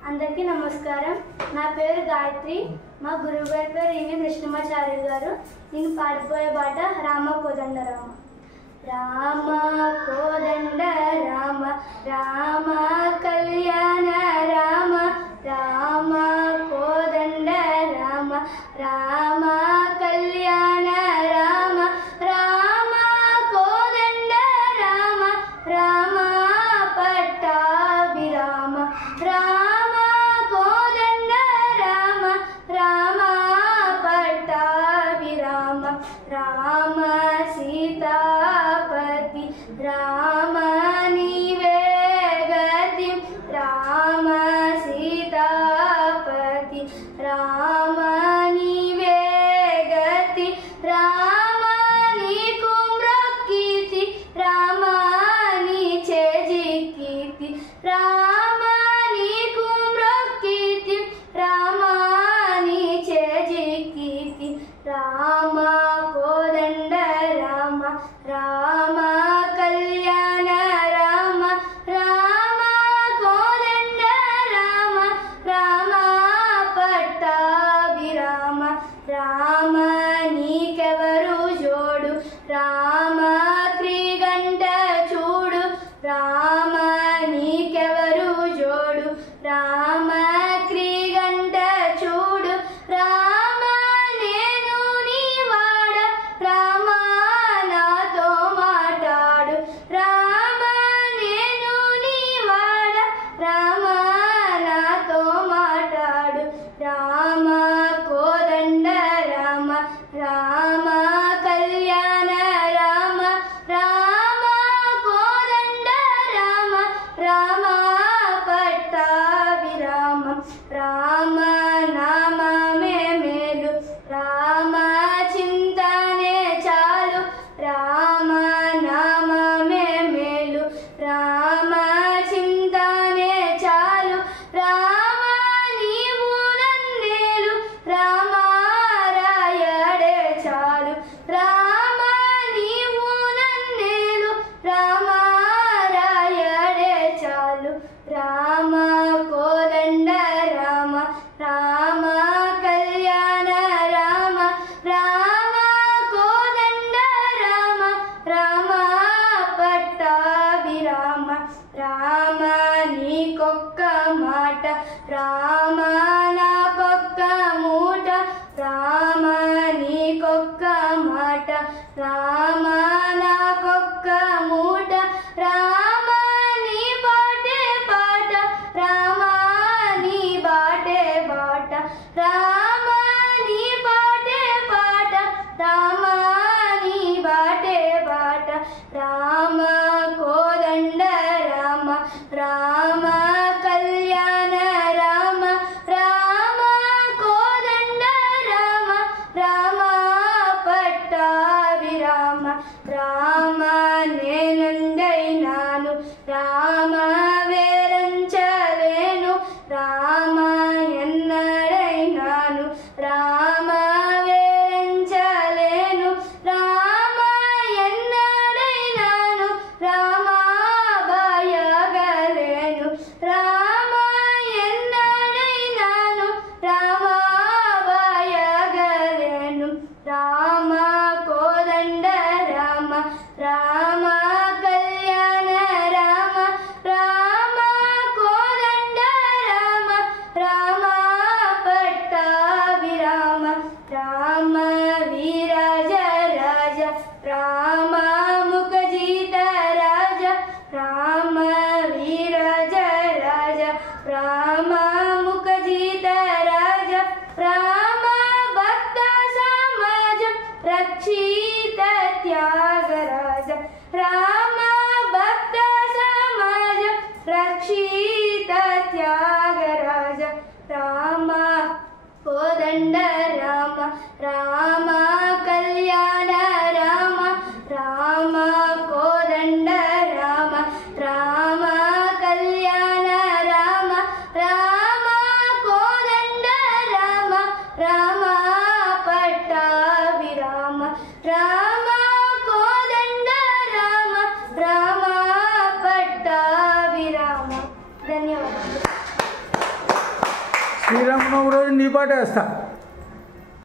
అందరికీ నమస్కారం. నా పేరు గాయత్రి. మా గురువుగారి పేరు ఈవి కృష్ణమాచార్యులు గారు. నేను పాడిపోయే పాట రామ కోదండ రామ. రామ కోదండ రామ రామ కళ్యాణ రామ రామ కోదండ రామ రామ కళ్యాణ రామ రామ కోదండ రామ రామ పట్టాభిరామ రామ కోదండ రామ రామ పట్టాభిరామ రామ సీతాపతి రామ నీవే గతి రామ సీతాపతి రామ నీవే గతి రామ నీకు మ్రొక్కితి రామ నీ చేజిక్కితి రామ నీకు మ్రొక్కితి రామ నీ చేజిక్కితి రామ కోదండ రామ రామ కళ్యాణ రామ రామ కోదండ రామ రామ పట్టాభిరామ రామ నీకెవరు జోడు రామ క్రీగంట చూడు రామ నీకెవరు జోడు రామ క్రీగంట చూడు రామ నేను నీ వాడ రామ నాతో మాట్లాడు రామ నేను నీ వాడ రామ నాతో మాట్లాడు రామ కోదండ రామ రామ కళ్యాణ రామ రామ కోదండ రామ రామ పట్టాభిరామ రామ నామమే మేలు రామ చింతనే చాలు రామ నామమే మేలు రామ చింతనే చాలు రామ నీవు నన్నేలు రామ రాయడే చాలు రామ నీవు నన్నేలు రామ రాయడే చాలు రామ కోదండ రామ రామ కళ్యాణ రామ రామ కోదండ రామ రామ పట్టాభిరామ రామ నీకొక్క మాట రామ నాకొక్క మూట రామ నీకొక్క మాట రామ నాకొక్క మూట రామ నీ బాటే పాట రామ నీ బాటే బాట రామ నీ బాటే పాట రామ నీ బాటే బాట రామ కోదండ రామ రామ కళ్యాణ రామ రామ కోదండ రామ రామ పట్టాభిరామ రామ నేనందైనాను రామ వేరంచలేను రామ ఎన్నడైనాను రామ వేరంచలేను రామ ఎన్నడైనాను రామ భయగలేను రామ ఎన్నడైనాను రామ భయగలేను రామ కోదండ రామ రామ కళ్యాణ రామ రామ కోదండ రామ రామ పట్టాభిరామ రామ వీరాజ రాజ రామ ముఖజిత రాజ రామ వీరాజ రాజ రామ ముఖజిత రాజ రామ భక్త సమాజ రక్షిత త్యాగరాజ రామ భక్త సమాజ రక్షిత త్యాగరాజ రామ కోదండ రామ రామ కళ్యాణ రామ రామ కోదండ రామ రామ కళ్యాణ రామ రామ కోదండ రామ రామ పట్టాభిరామ రామ కోదండ రామ రామ పట్టాభిరామ. ధన్యవాదాలు. శ్రీరామనవమి రోజు నీ పాట వేస్తా.